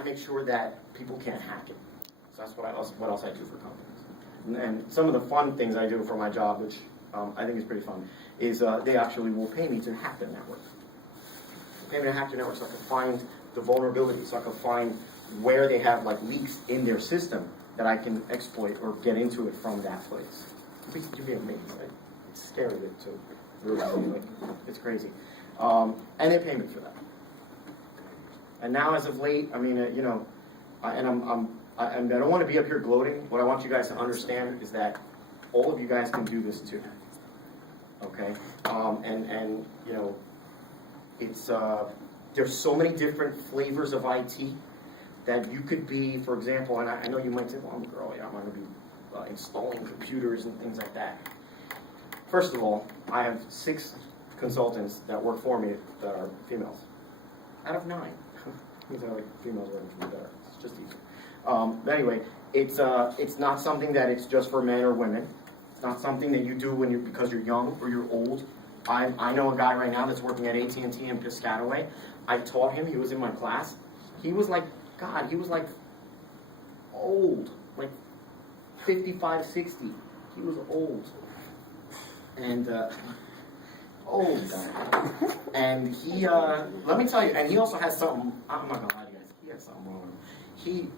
I make sure that people can't hack it. So that's what else I do for companies. And some of the fun things I do for my job, which I think is pretty fun, is they actually will pay me to hack their network. Pay me to hack their network so I can find the vulnerability, so I can find where they have like leaks in their system that I can exploit or get into it from that place. You'd be amazed, right? It's scary to really see, like, it's crazy. And they pay me for that. And now, as of late, I mean, you know, I don't want to be up here gloating. What I want you guys to understand is that all of you guys can do this too. Okay? And you know, it's there's so many different flavors of IT that you could be, for example, and I know you might say, well, I'm a girl, yeah, I'm going to be installing computers and things like that. First of all, I have 6 consultants that work for me that are females. Out of 9. Means I like females working for me better. It's just easier. But anyway, it's not something that it's just for men or women. It's not something that you do because you're young or you're old. I know a guy right now that's working at AT&T in Piscataway. I taught him. He was in my class. He was like, God, he was like old, like 55, 60. He was old. And old guy. And he, let me tell you, and he also has something, I'm not gonna lie to you guys, he has something wrong with him.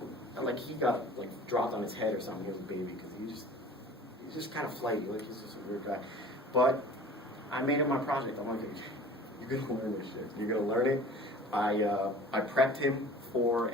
He got like dropped on his head or something. He was a baby because he's just kind of flighty. Like he's just a weird guy. But I made it my project. I'm like, you're gonna learn this shit. You're gonna learn it. I prepped him for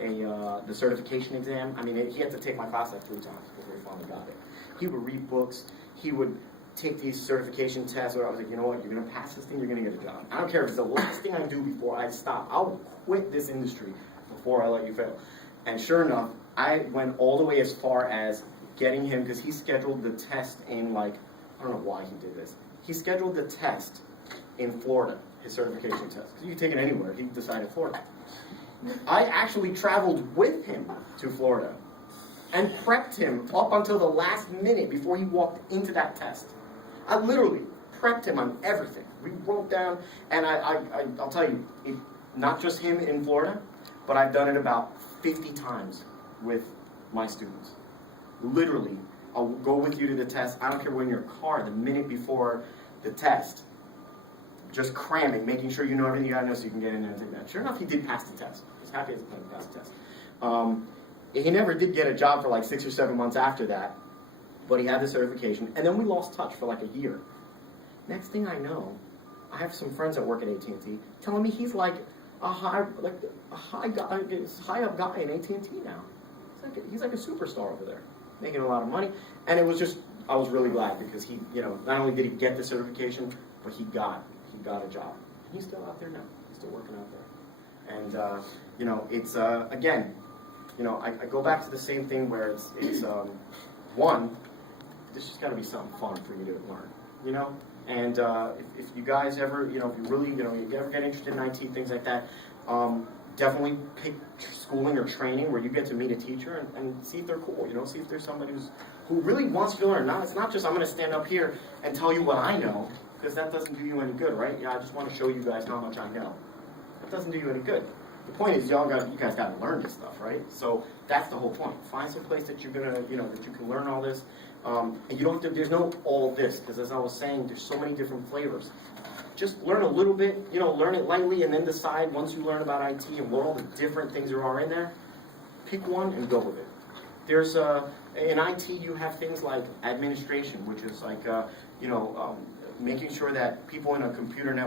the certification exam. I mean, he had to take my class like 3 times before he finally got it. He would read books. He would take these certification tests where I was like, you know what, you're gonna pass this thing, you're gonna get a job. I don't care if it's the last thing I do before I stop. I'll quit this industry before I let you fail. And sure enough, I went all the way as far as getting him, because he scheduled the test in like, I don't know why he did this. He scheduled the test in Florida, his certification test. Because you can take it anywhere. He decided Florida. I actually traveled with him to Florida and prepped him up until the last minute before he walked into that test. I literally prepped him on everything. We wrote down, and I'll tell you, not just him in Florida, but I've done it about 50 times with my students. Literally, I'll go with you to the test. I don't care, we're in your car the minute before the test. Just cramming, making sure you know everything you gotta know so you can get in there and take that. Sure enough, he did pass the test. I was happy as he passed the test. He never did get a job for like 6 or 7 months after that, but he had the certification, and then we lost touch for like a year. Next thing I know, I have some friends that work at AT&T telling me he's like a high up guy in AT&T now. He's like a superstar over there, making a lot of money. And it was just, I was really glad because he, you know, not only did he get the certification, but he got a job. And he's still out there now. He's still working out there. And you know, it's again, you know, I go back to the same thing where it's one, there's just got to be something fun for you to learn, you know. And if you guys ever, you know, if you really, you know, you ever get interested in IT, things like that, definitely pick schooling or training where you get to meet a teacher and see if they're cool, you know, see if there's somebody who really wants you to learn. It's not just I'm going to stand up here and tell you what I know, because that doesn't do you any good, right? Yeah, I just want to show you guys how much I know. That doesn't do you any good. The point is, you guys got to learn this stuff, right? So that's the whole point. Find some place that you're gonna, you know, that you can learn all this, and you don't have to, there's no all this, because as I was saying, there's so many different flavors. Just learn a little bit, you know, learn it lightly, and then decide once you learn about IT and what all the different things there are in there, pick one and go with it. There's in IT you have things like administration, which is like you know, making sure that people in a computer network